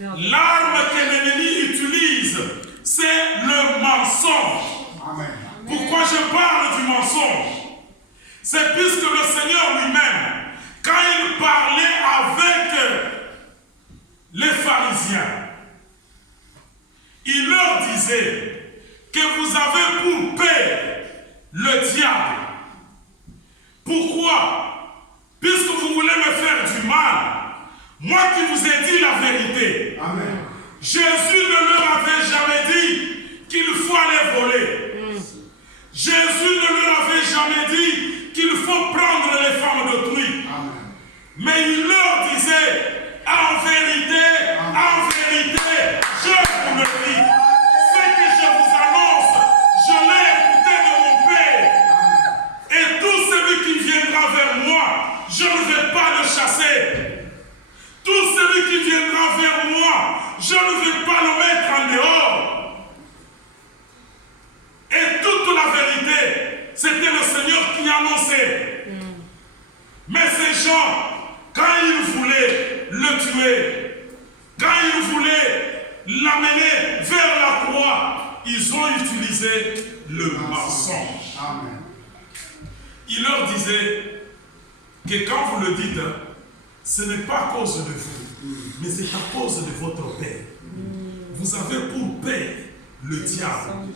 L'arme que l'ennemi utilise, c'est le mensonge. Amen. Pourquoi je parle du mensonge? C'est puisque le Seigneur lui-même, quand il parlait avec les pharisiens, il leur disait que vous avez pour père le diable. Pourquoi? Puisque vous voulez me faire du mal, moi qui vous ai dit la vérité. Amen. Jésus ne leur avait jamais dit qu'il faut aller voler. Jésus ne leur avait jamais dit qu'il faut prendre les femmes d'autrui. Mais il leur disait, en vérité, je vous le dis. Ce que je vous annonce, je l'ai écouté de mon Père. Et tout celui qui viendra vers moi, je ne vais pas le chasser. Tout celui qui viendra vers moi, je ne vais pas le mettre en dehors. Et toute la vérité, c'était le Seigneur qui annonçait. Mais ces gens, quand ils voulaient le tuer, quand ils voulaient l'amener vers la croix, ils ont utilisé le mensonge. Amen. Il leur disait que quand vous le dites, ce n'est pas à cause de vous, mais c'est à cause de votre père. Vous avez pour père le diable.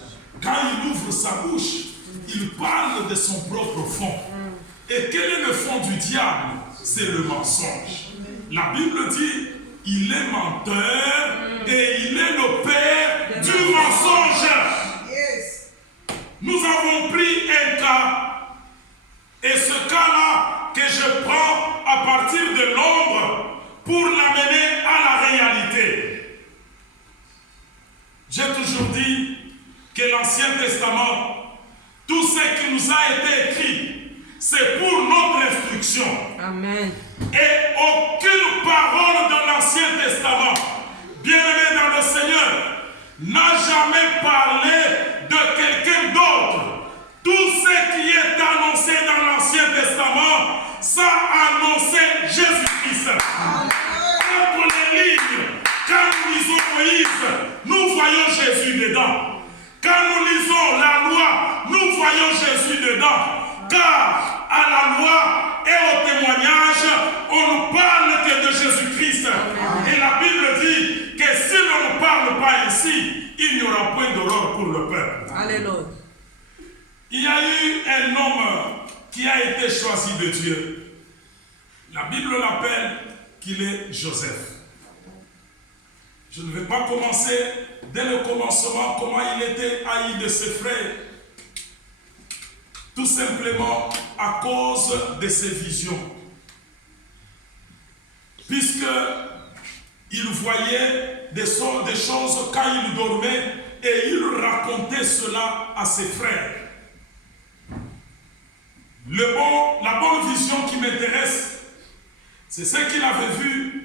Quand il ouvre sa bouche, il parle de son propre fond. Et quel est le fond du diable? C'est le mensonge. La Bible dit, il est menteur et il est le père du mensonge. Nous avons pris un cas, et ce cas-là que je prends à partir de l'ombre pour l'amener à la réalité. J'ai toujours dit que l'Ancien Testament, tout ce qui nous a été écrit, c'est pour notre instruction. Amen. Et aucune parole de l'Ancien Testament, bien-aimé dans le Seigneur, n'a jamais parlé de quelqu'un d'autre. Tout ce qui est annoncé dans l'Ancien Testament, ça annonçait Jésus-Christ. Entre les lignes, quand nous lisons Moïse, nous voyons Jésus dedans. Quand nous lisons la loi, nous voyons Jésus dedans. Car à la loi et au témoignage, on ne parle que de Jésus-Christ. Et la Bible dit que si l'on ne parle pas ainsi, il n'y aura point d'horreur pour le peuple. Alléluia. Il y a eu un homme qui a été choisi de Dieu. La Bible l'appelle qu'il est Joseph. Je ne vais pas commencer dès le commencement comment il était haï de ses frères. Tout simplement à cause de ses visions. Puisque il voyait des choses quand il dormait et il racontait cela à ses frères. La bonne vision qui m'intéresse, c'est ce qu'il avait vu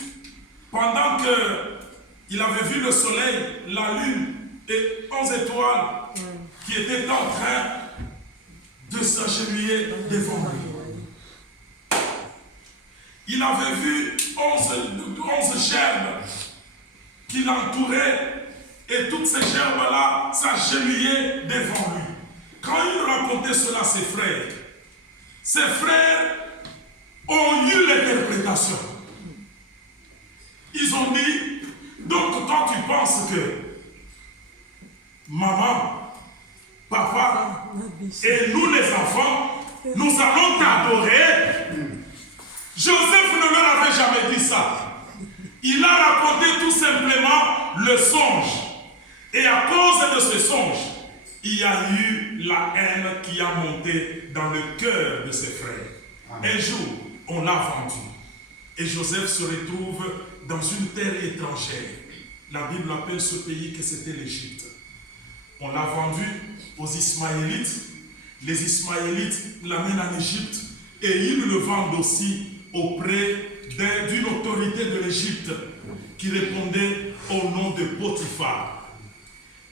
pendant qu'il avait vu le soleil, la lune et 11 étoiles qui étaient en train de s'agenouiller devant lui. Il avait vu 11 gerbes qui l'entouraient et toutes ces gerbes-là s'agenouillaient devant lui. Quand il racontait cela à ses frères ont eu l'interprétation. Ils ont dit, donc toi tu penses que maman, papa et nous les enfants, nous allons t'adorer. Joseph ne leur avait jamais dit ça. Il a raconté tout simplement le songe. Et à cause de ce songe, il y a eu la haine qui a monté dans le cœur de ses frères. Un jour, on l'a vendu. Et Joseph se retrouve dans une terre étrangère. La Bible appelle ce pays que c'était l'Égypte. On l'a vendu aux Ismaélites. Les Ismaélites l'amènent en Égypte et ils le vendent aussi auprès d'une autorité de l'Égypte qui répondait au nom de Potiphar.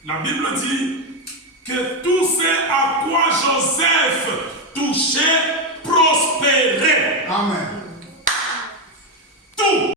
La Bible dit que tout ce à quoi Joseph touchait prospérait. Amen. Tout.